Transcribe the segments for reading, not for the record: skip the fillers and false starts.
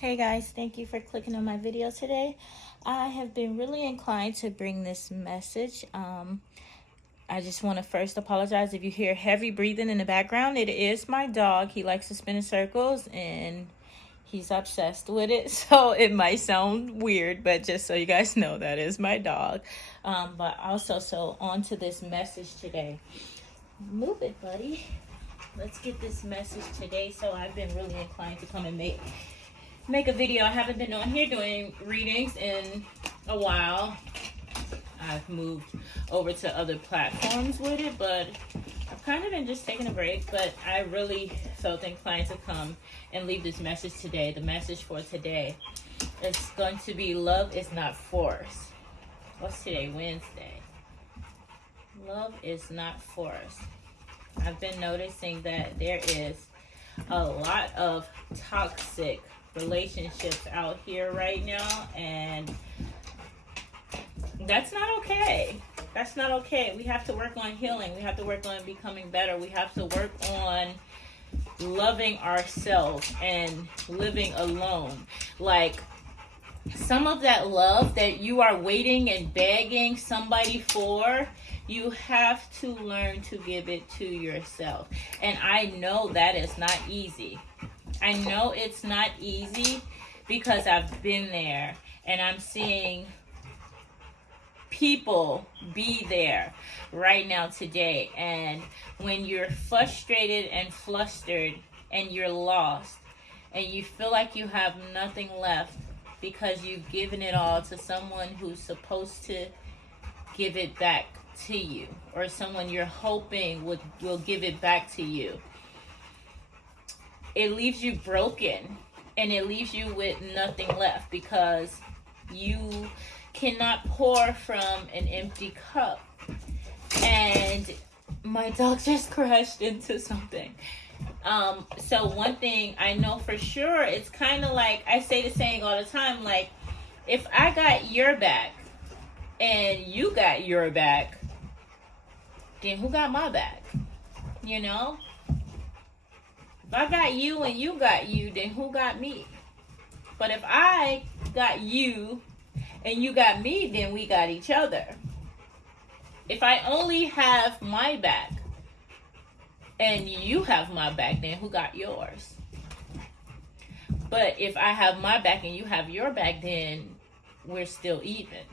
Hey guys, thank you for clicking on my video today. I have been really inclined to bring this message. I just want to first apologize if you hear heavy breathing in the background. It is my dog. He likes to spin in circles and he's obsessed with it. So it might sound weird, but just so you guys know, that is my dog. But also, so on to this message today. Move it, buddy. Let's get this message today. So I've been really inclined to come and make a video. I haven't been on here doing readings in a while. I've moved over to other platforms with it, but I've kind of been just taking a break. But I really felt inclined to come and leave this message today. The message for today is going to be love is not forced. What's today? Wednesday. Love is not forced. I've been noticing that there is a lot of toxic relationships out here right now, and that's not okay. That's not okay. We have to work on healing. We have to work on becoming better. We have to work on loving ourselves and living alone. Like, some of that love that you are waiting and begging somebody for, you have to learn to give it to yourself. And I know that is not easy. I know it's not easy because I've been there and I'm seeing people be there right now today. And when you're frustrated and flustered and you're lost and you feel like you have nothing left because you've given it all to someone who's supposed to give it back to you, or someone you're hoping will give it back to you, it leaves you broken and it leaves you with nothing left because you cannot pour from an empty cup. And my dog just crashed into something. So one thing I know for sure, it's kind of like, I say the saying all the time, like, if I got your back and you got your back, then who got my back? You know? If I got you and you got you, then who got me? But if I got you and you got me, then we got each other. If I only have my back and you have my back, then who got yours? But if I have my back and you have your back, then we're still even.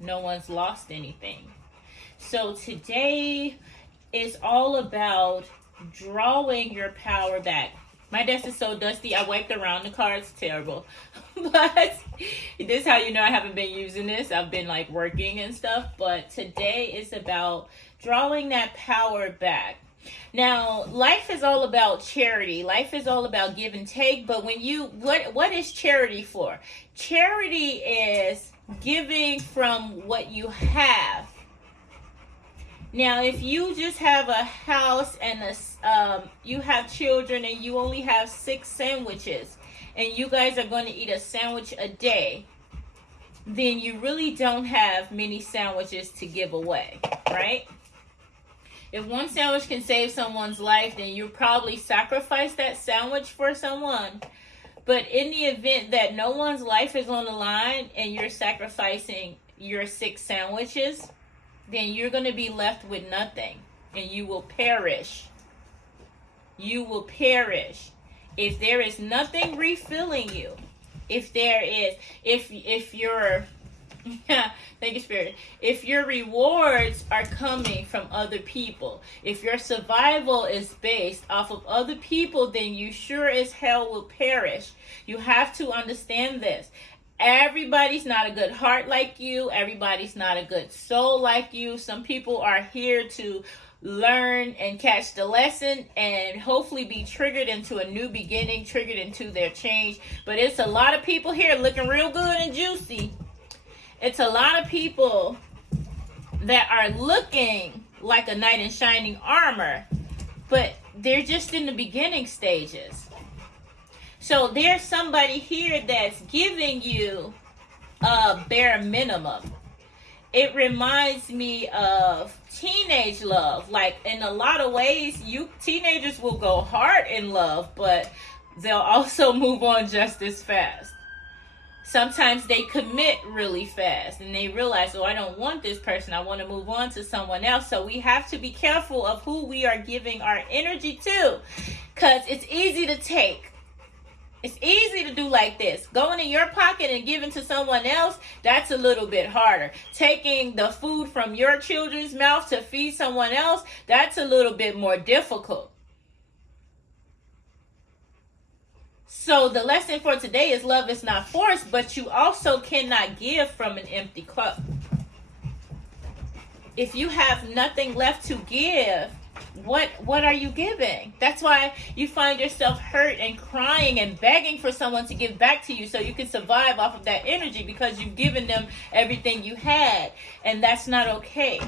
No one's lost anything. So today is all about drawing your power back. My desk is so dusty, I wiped around the cards. Terrible. But this is how you know I haven't been using this. I've been like working and stuff. But today is about drawing that power back. Now, life is all about charity. Life is all about give and take. But when you, what is charity for? Charity is giving from what you have. Now, if you just have a house and you have children and you only have 6 sandwiches and you guys are going to eat a sandwich a day, then you really don't have many sandwiches to give away, right? If one sandwich can save someone's life, then you probably sacrifice that sandwich for someone. But in the event that no one's life is on the line and you're sacrificing your 6 sandwiches, then you're going to be left with nothing and you will perish. You will perish. If there is nothing refilling you, if your thank you, Spirit. If your rewards are coming from other people, if your survival is based off of other people, then you sure as hell will perish. You have to understand this. Everybody's not a good heart like you. Everybody's not a good soul like you. Some people are here to learn and catch the lesson and hopefully be triggered into a new beginning, triggered into their change. But it's a lot of people here looking real good and juicy. It's a lot of people that are looking like a knight in shining armor, but they're just in the beginning stages. So there's somebody here that's giving you a bare minimum. It reminds me of teenage love. Like, in a lot of ways, teenagers will go hard in love, but they'll also move on just as fast. Sometimes they commit really fast and they realize, oh, I don't want this person. I want to move on to someone else. So we have to be careful of who we are giving our energy to, because it's easy to take. It's easy to do like this. Going in your pocket and giving to someone else, that's a little bit harder. Taking the food from your children's mouth to feed someone else, that's a little bit more difficult. So the lesson for today is love is not forced, but you also cannot give from an empty cup. If you have nothing left to give, what are you giving? That's why you find yourself hurt and crying and begging for someone to give back to you so you can survive off of that energy, because you've given them everything you had, and that's not okay.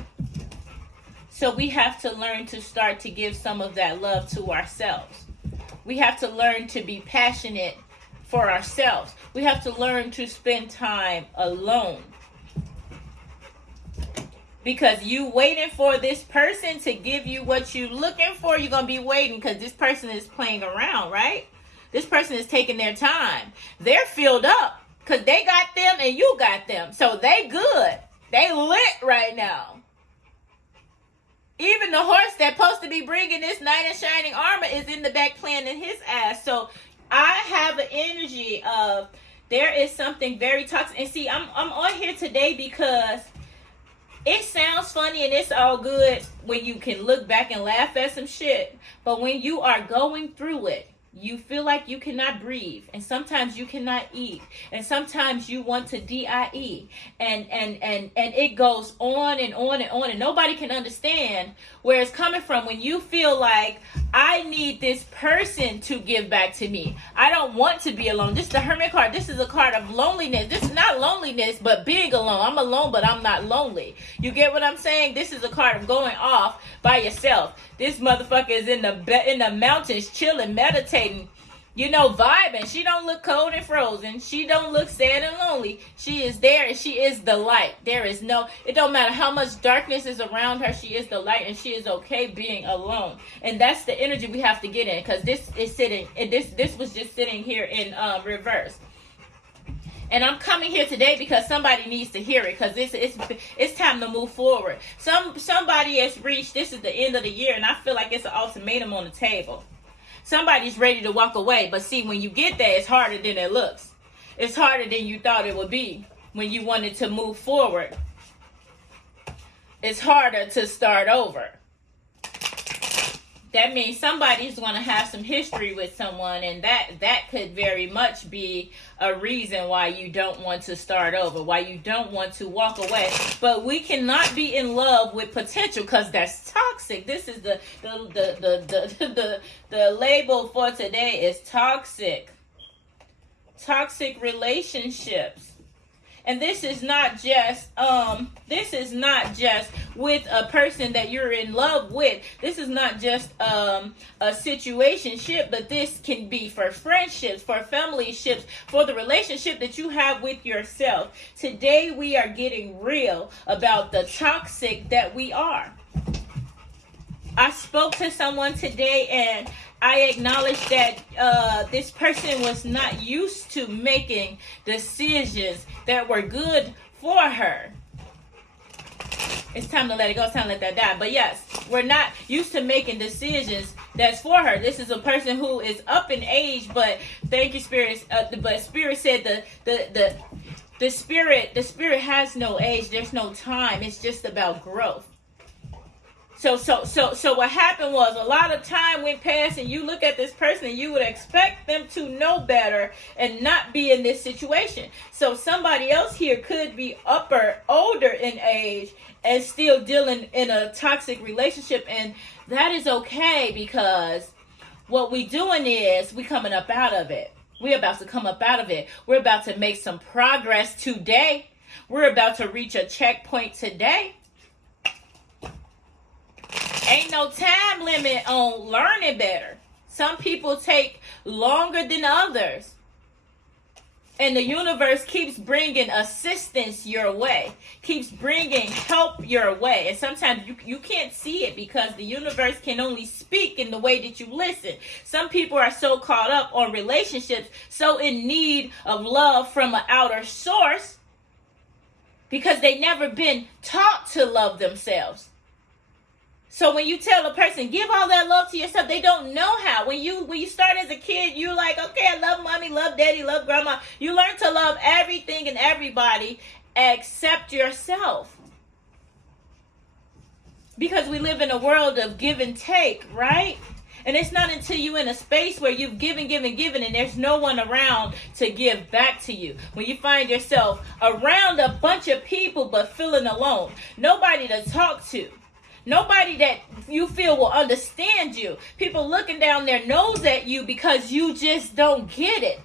So we have to learn to start to give some of that love to ourselves. We have to learn to be passionate for ourselves. We have to learn to spend time alone. Because you waiting for this person to give you what you looking for, you're going to be waiting because this person is playing around, right? This person is taking their time. They're filled up because they got them and you got them. So they good. They lit right now. Even the horse that's supposed to be bringing this knight in shining armor is in the back playing in his ass. So I have an energy of there is something very toxic. And see, I'm on here today because it sounds funny and it's all good when you can look back and laugh at some shit. But when you are going through it, you feel like you cannot breathe, and sometimes you cannot eat, and sometimes you want to die, and it goes on and on and on, and nobody can understand where it's coming from. When you feel like, I need this person to give back to me, I don't want to be alone. This is the Hermit card. This is a card of loneliness. This is not loneliness, but being alone. I'm alone, but I'm not lonely. You get what I'm saying? This is a card of going off by yourself. This motherfucker is in the mountains, chilling, meditating, vibing. She don't look cold and frozen. She don't look sad and lonely. She is there and she is the light. It don't matter how much darkness is around her. She is the light and she is okay being alone. And that's the energy we have to get in, because this was just sitting here in reverse. And I'm coming here today because somebody needs to hear it, because it's time to move forward. Somebody has reached, this is the end of the year, and I feel like it's an ultimatum on the table. Somebody's ready to walk away, but see, when you get there, it's harder than it looks. It's harder than you thought it would be when you wanted to move forward. It's harder to start over. That means somebody's going to have some history with someone, and that could very much be a reason why you don't want to start over, why you don't want to walk away. But we cannot be in love with potential, because that's toxic. This is the label for today is toxic. Toxic relationships. And this is not just with a person that you're in love with. This is not just a situationship, but this can be for friendships, for familyships, for the relationship that you have with yourself. Today we are getting real about the toxic that we are. I spoke to someone today and I acknowledged that this person was not used to making decisions that were good for her. It's time to let it go. It's time to let that die. But yes, we're not used to making decisions that's for her. This is a person who is up in age, but thank you, Spirit. But Spirit said the spirit has no age. There's no time. It's just about growth. So what happened was, a lot of time went past and you look at this person and you would expect them to know better and not be in this situation. So somebody else here could be older in age and still dealing in a toxic relationship, and that is okay, because what we doing is we coming up out of it. We're about to come up out of it. We're about to make some progress today. We're about to reach a checkpoint today. Ain't no time limit on learning better. Some people take longer than others. And the universe keeps bringing assistance your way, keeps bringing help your way. And sometimes you can't see it because the universe can only speak in the way that you listen. Some people are so caught up on relationships, so in need of love from an outer source, because they never been taught to love themselves. So when you tell a person, give all that love to yourself, they don't know how. When you start as a kid, you like, okay, I love mommy, love daddy, love grandma. You learn to love everything and everybody except yourself. Because we live in a world of give and take, right? And it's not until you're in a space where you've given, and there's no one around to give back to you. When you find yourself around a bunch of people but feeling alone, nobody to talk to. Nobody that you feel will understand you. People looking down their nose at you because you just don't get it.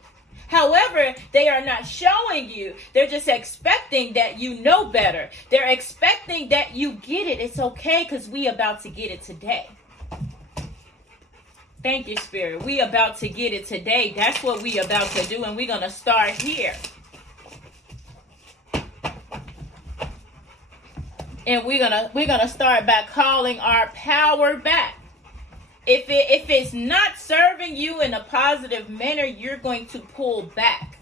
However, they are not showing you. They're just expecting that you know better. They're expecting that you get it. It's okay because we about to get it today. Thank you, Spirit. We about to get it today. That's what we about to do, and we're going to start here. And we're gonna start by calling our power back. If it's not serving you in a positive manner, you're going to pull back.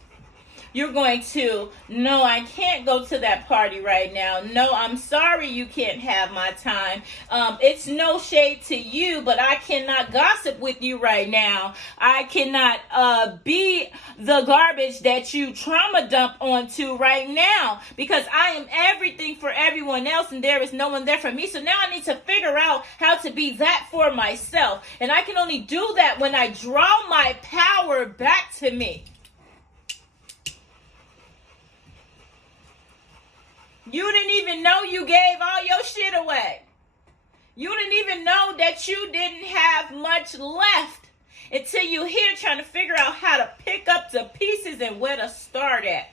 You're going to, no, I can't go to that party right now. No, I'm sorry you can't have my time. It's no shade to you, but I cannot gossip with you right now. I cannot be the garbage that you trauma dump onto right now because I am everything for everyone else and there is no one there for me. So now I need to figure out how to be that for myself. And I can only do that when I draw my power back to me. You didn't even know you gave all your shit away. You didn't even know that you didn't have much left until you're here trying to figure out how to pick up the pieces and where to start at.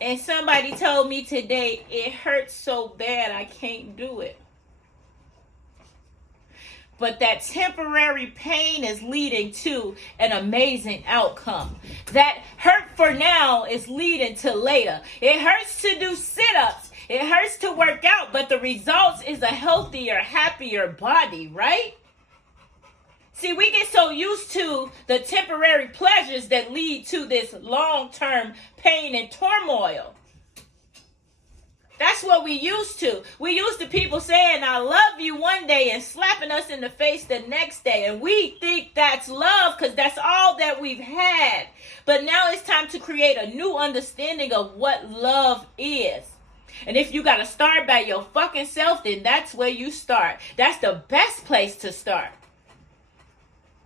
And somebody told me today, it hurts so bad I can't do it. But that temporary pain is leading to an amazing outcome. That hurt for now is leading to later. It hurts to do sit-ups. It hurts to work out, but the results is a healthier, happier body, right? See, we get so used to the temporary pleasures that lead to this long-term pain and turmoil. That's what we used to. We used to people saying, I love you one day and slapping us in the face the next day. And we think that's love because that's all that we've had. But now it's time to create a new understanding of what love is. And if you got to start by your fucking self, then that's where you start. That's the best place to start.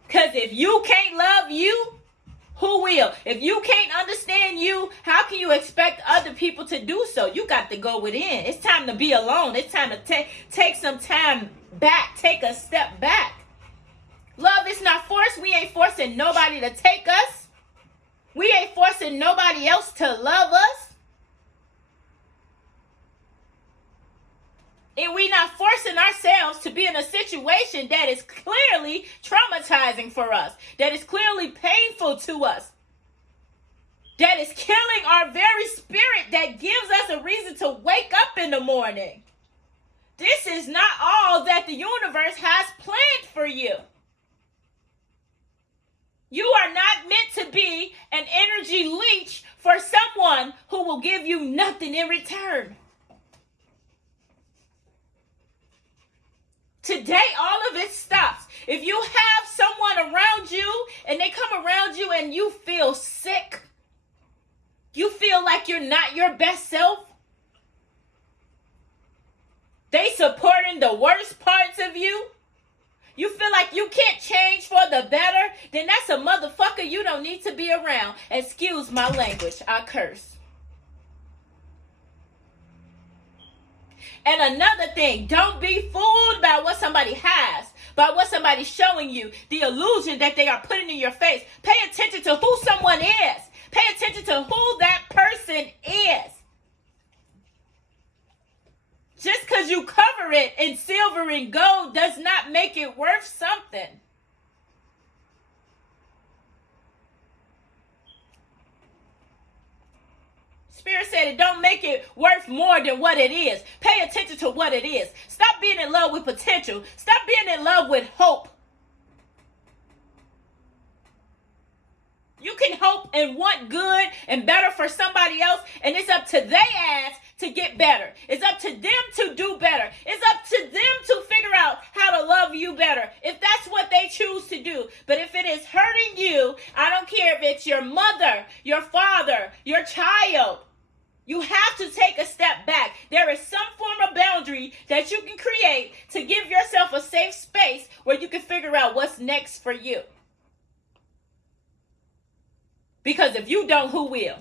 Because if you can't love you, who will? If you can't understand you, how can you expect other people to do so? You got to go within. It's time to be alone. It's time to take some time back. Take a step back. Love is not forced. We ain't forcing nobody to take us. We ain't forcing nobody else to love us. And we're not forcing ourselves to be in a situation that is clearly traumatizing for us, that is clearly painful to us, that is killing our very spirit, that gives us a reason to wake up in the morning. This is not all that the universe has planned for you. You are not meant to be an energy leech for someone who will give you nothing in return. Today, all of it stops. If you have someone around you and they come around you and you feel sick, you feel like you're not your best self, they supporting the worst parts of you, you feel like you can't change for the better, then that's a motherfucker you don't need to be around. Excuse my language, I curse. And another thing, don't be fooled by what somebody has, by what somebody's showing you, the illusion that they are putting in your face. Pay attention to who someone is. Pay attention to who that person is. Just because you cover it in silver and gold does not make it worth something. Spirit said it don't make it worth more than what it is. Pay attention to what it is. Stop being in love with potential. Stop being in love with hope. You can hope and want good and better for somebody else, and it's up to their ass to get better. It's up to them to do better. It's up to them to figure out how to love you better, if that's what they choose to do. But if it is hurting you, I don't care if it's your mother, your father, your child, you have to take a step back. There is some form of boundary that you can create to give yourself a safe space where you can figure out what's next for you. Because if you don't, who will?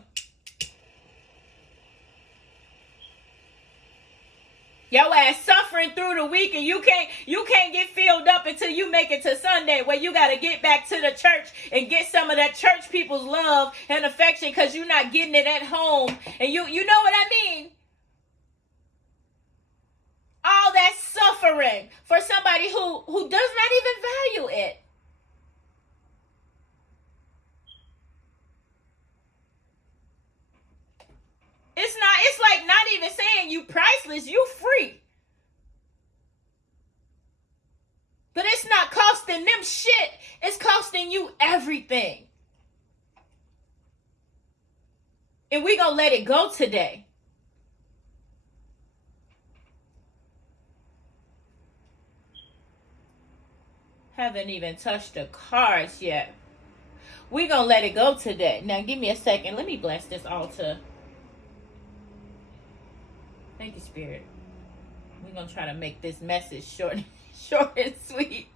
Your ass suffering through the week, and you can't get filled up until you make it to Sunday, where you got to get back to the church and get some of that church people's love and affection because you're not getting it at home. And you know what I mean? All that suffering for somebody who does not even value it. It's like not even saying you priceless, you free. But it's not costing them shit. It's costing you everything. And we gonna let it go today. Haven't even touched the cards yet. We gonna let it go today. Now give me a second. Let me bless this altar. Thank you, Spirit. We're going to try to make this message short and sweet.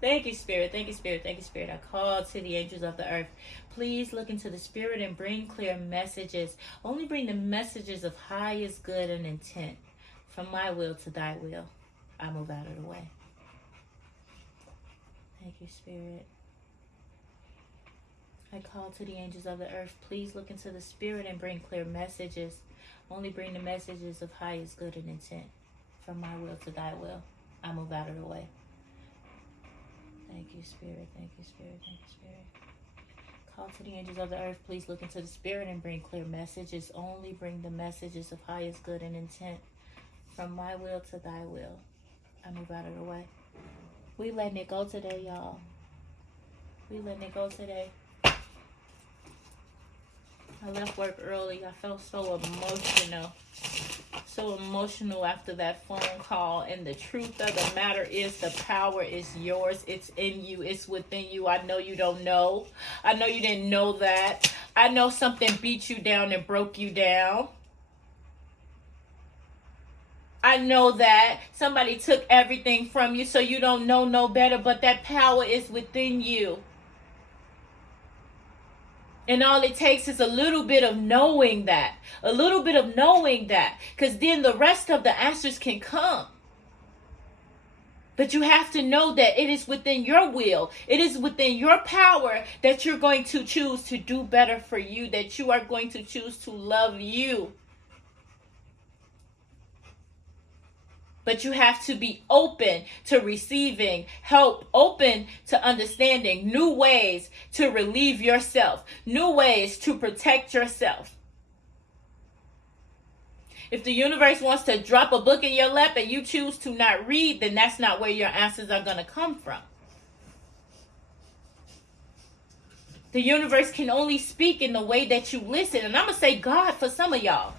Thank you, Spirit. Thank you, Spirit. Thank you, Spirit. I call to the angels of the earth. Please look into the Spirit and bring clear messages. Only bring the messages of highest good and intent. From my will to thy will, I move out of the way. Thank you, Spirit. I call to the angels of the earth. Please look into the Spirit and bring clear messages. Only bring the messages of highest good and intent. From my will to thy will, I move out of the way. Thank you, Spirit. Thank you, Spirit. Thank you, Spirit. Call to the angels of the earth. Please look into the Spirit and bring clear messages. Only bring the messages of highest good and intent. From my will to thy will, I move out of the way. We letting it go today, y'all. We letting it go today. I left work early. I felt so emotional. So emotional after that phone call. And the truth of the matter is the power is yours. It's in you. It's within you. I know you don't know. I know you didn't know that. I know something beat you down and broke you down. I know that somebody took everything from you, so you don't know no better. But that power is within you. And all it takes is a little bit of knowing that. A little bit of knowing that. Because then the rest of the answers can come. But you have to know that it is within your will. It is within your power that you're going to choose to do better for you. That you are going to choose to love you. But you have to be open to receiving help, open to understanding new ways to relieve yourself, new ways to protect yourself. If the universe wants to drop a book in your lap and you choose to not read, then that's not where your answers are going to come from. The universe can only speak in the way that you listen. And I'm going to say God for some of y'all.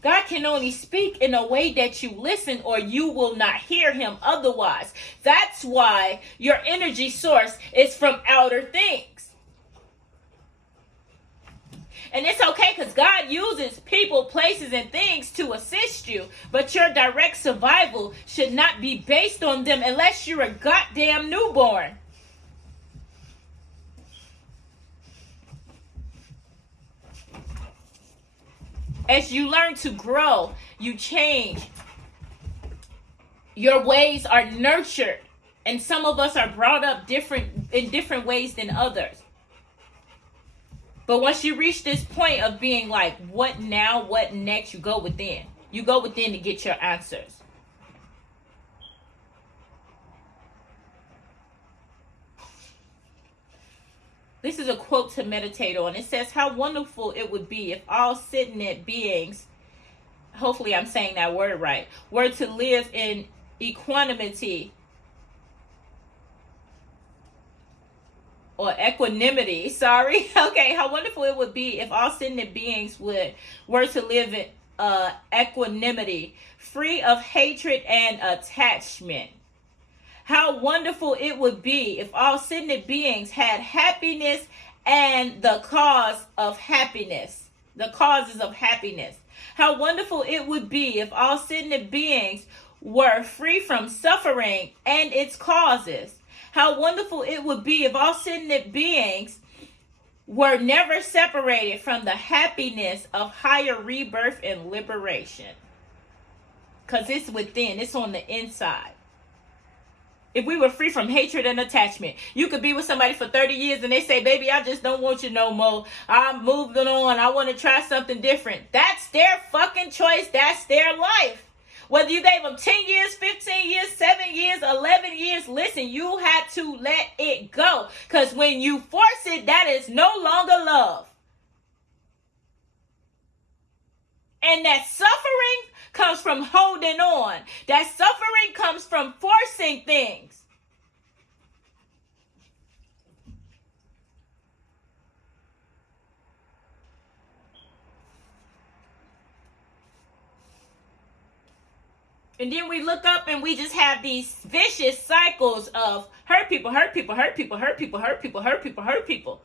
God can only speak in a way that you listen, or you will not hear him otherwise. That's why your energy source is from outer things. And it's okay because God uses people, places, and things to assist you. But your direct survival should not be based on them unless you're a goddamn newborn. As you learn to grow, you change. Your ways are nurtured. And some of us are brought up in different ways than others. But once you reach this point of being like, what now, what next, you go within. You go within to get your answers. This is a quote to meditate on. It says, how wonderful it would be if all sentient beings, hopefully I'm saying that word right, were to live in equanimity or equanimity, sorry. Okay, how wonderful it would be if all sentient beings were to live in equanimity, free of hatred and attachment. How wonderful it would be if all sentient beings had happiness and the cause of happiness, the causes of happiness. How wonderful it would be if all sentient beings were free from suffering and its causes. How wonderful it would be if all sentient beings were never separated from the happiness of higher rebirth and liberation. Because it's within, it's on the inside. If we were free from hatred and attachment, you could be with somebody for 30 years and they say, baby, I just don't want you no more. I'm moving on. I want to try something different. That's their fucking choice. That's their life. Whether you gave them 10 years, 15 years, 7 years, 11 years, listen, you had to let it go. Because when you force it, that is no longer love. And that suffering comes from holding on. That suffering comes from forcing things. And then we look up and we just have these vicious cycles of hurt people, hurt people, hurt people, hurt people, hurt people, hurt people, hurt people.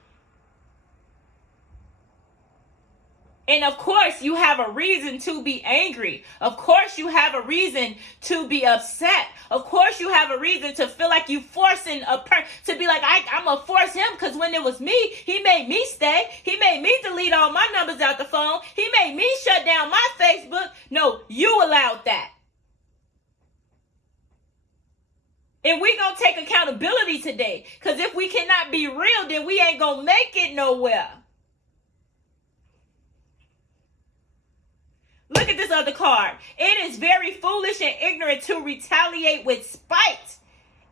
And of course, you have a reason to be angry. Of course, you have a reason to be upset. Of course, you have a reason to feel like you forcing a person to be like, I'm going to force him because when it was me, he made me stay. He made me delete all my numbers out the phone. He made me shut down my Facebook. No, you allowed that. And we going to take accountability today. Because if we cannot be real, then we ain't going to make it nowhere. Look at this other card. It is very foolish and ignorant to retaliate with spite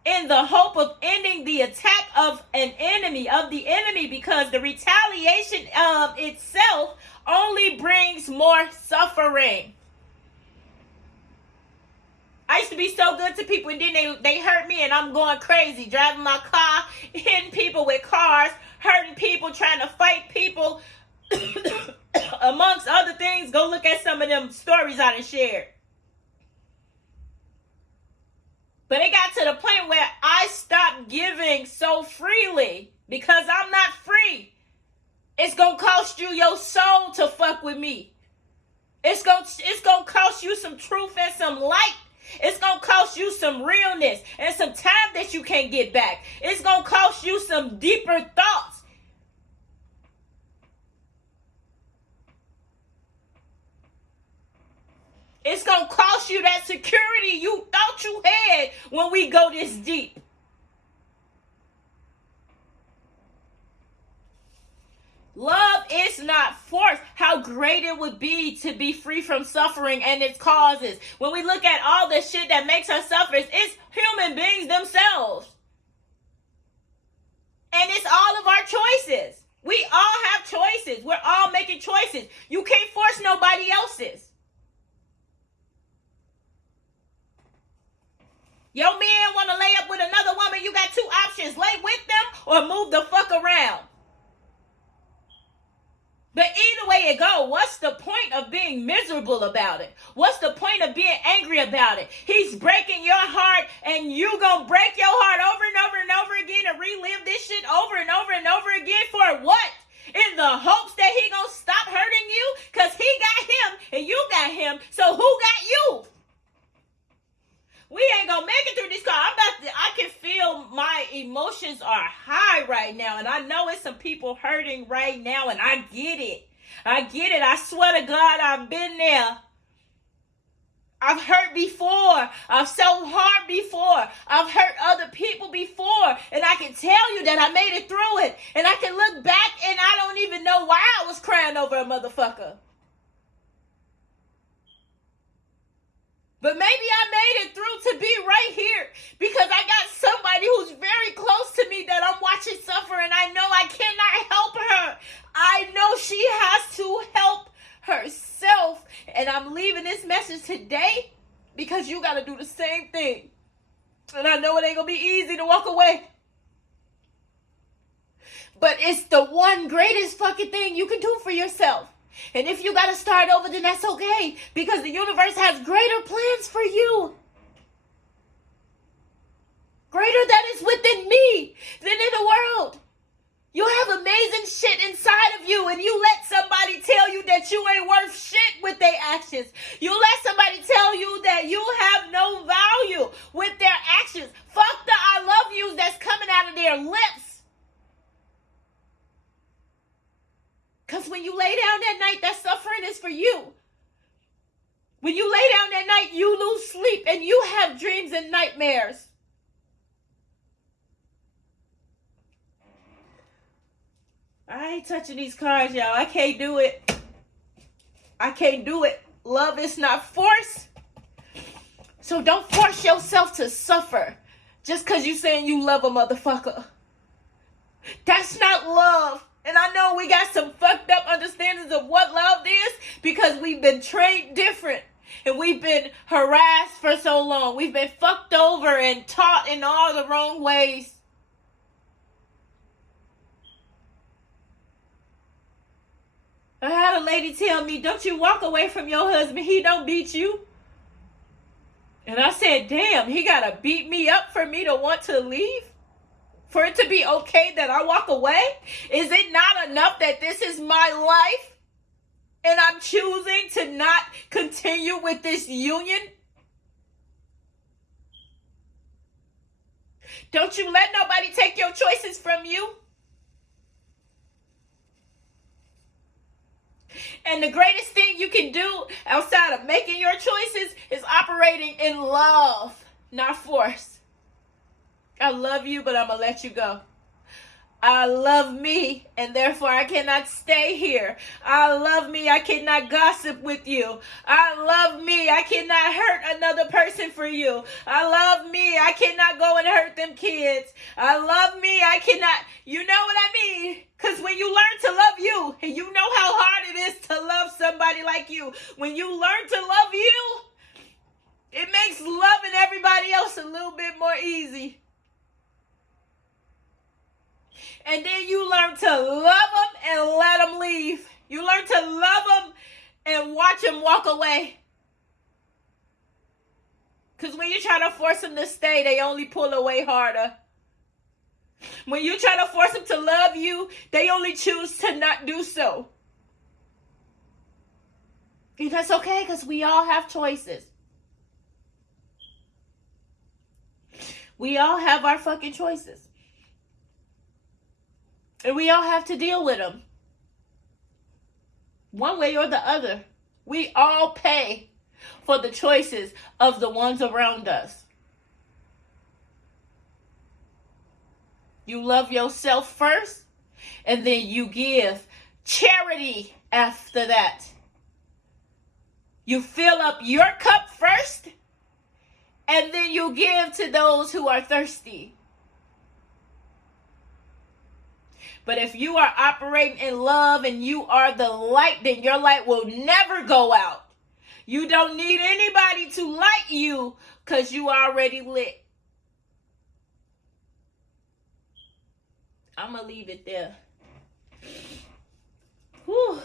in the hope of ending the attack of the enemy, because the retaliation of itself only brings more suffering. I used to be so good to people, and then they hurt me, and I'm going crazy, driving my car, hitting people with cars, hurting people, trying to fight people. Amongst other things, go look at some of them stories I done shared. But it got to the point where I stopped giving so freely because I'm not free. It's going to cost you your soul to fuck with me. It's going to cost you some truth and some light. It's going to cost you some realness and some time that you can't get back. It's going to cost you some deeper thoughts. It's going to cost you that security you thought you had when we go this deep. Love is not forced. How great it would be to be free from suffering and its causes. When we look at all the shit that makes us suffer, it's human beings themselves. And it's all of our choices. We all have choices. We're all making choices. You can't force nobody else's. Your man want to lay up with another woman, you got two options. Lay with them or move the fuck around. But either way it go, what's the point of being miserable about it? What's the point of being angry about it? He's breaking your heart, and you gonna break your heart over and over and over again and relive this shit over and over and over again for what? In the hopes that he gonna stop hurting you? Because he got him and you got him, so who got you? We ain't gonna make it through this car. I can feel my emotions are high right now. And I know it's some people hurting right now. And I get it. I swear to God, I've been there. I've hurt before. I've self-harmed before. I've hurt other people before. And I can tell you that I made it through it. And I can look back and I don't even know why I was crying over a motherfucker. But maybe I made it through to be right here because I got somebody who's very close to me that I'm watching suffer, and I know I cannot help her. I know she has to help herself. And I'm leaving this message today because you got to do the same thing. And I know it ain't going to be easy to walk away. But it's the one greatest fucking thing you can do for yourself. And if you got to start over, then that's okay. Because the universe has greater plans for you. Greater that is within me than in the world. You have amazing shit inside of you, and you let somebody tell you that you ain't worth shit with their actions. You let somebody tell you that you have no value with their actions. Fuck the I love yous that's coming out of their lips. Because when you lay down that night, that suffering is for you. When you lay down that night, you lose sleep and you have dreams and nightmares. I ain't touching these cards, y'all. I can't do it. I can't do it. Love is not force. So don't force yourself to suffer just because you saying you love a motherfucker. That's not love. And I know we got some fucked up understandings of what love is because we've been trained different. And we've been harassed for so long. We've been fucked over and taught in all the wrong ways. I had a lady tell me, don't you walk away from your husband. He don't beat you. And I said, damn, he got to beat me up for me to want to leave? For it to be okay that I walk away? Is it not enough that this is my life? And I'm choosing to not continue with this union? Don't you let nobody take your choices from you? And the greatest thing you can do outside of making your choices is operating in love, not force. I love you, but I'm going to let you go. I love me, and therefore I cannot stay here. I love me, I cannot gossip with you. I love me, I cannot hurt another person for you. I love me, I cannot go and hurt them kids. I love me, I cannot, you know what I mean? Because when you learn to love you, and you know how hard it is to love somebody like you, when you learn to love you, it makes loving everybody else a little bit more easy. And then you learn to love them and let them leave. You learn to love them and watch them walk away. Because when you try to force them to stay, they only pull away harder. When you try to force them to love you, they only choose to not do so. And that's okay, because we all have choices. We all have our fucking choices. And we all have to deal with them. One way or the other. We all pay for the choices of the ones around us. You love yourself first, and then you give charity after that. You fill up your cup first, and then you give to those who are thirsty. But if you are operating in love and you are the light, then your light will never go out. You don't need anybody to light you because you already lit. I'm going to leave it there. Whew.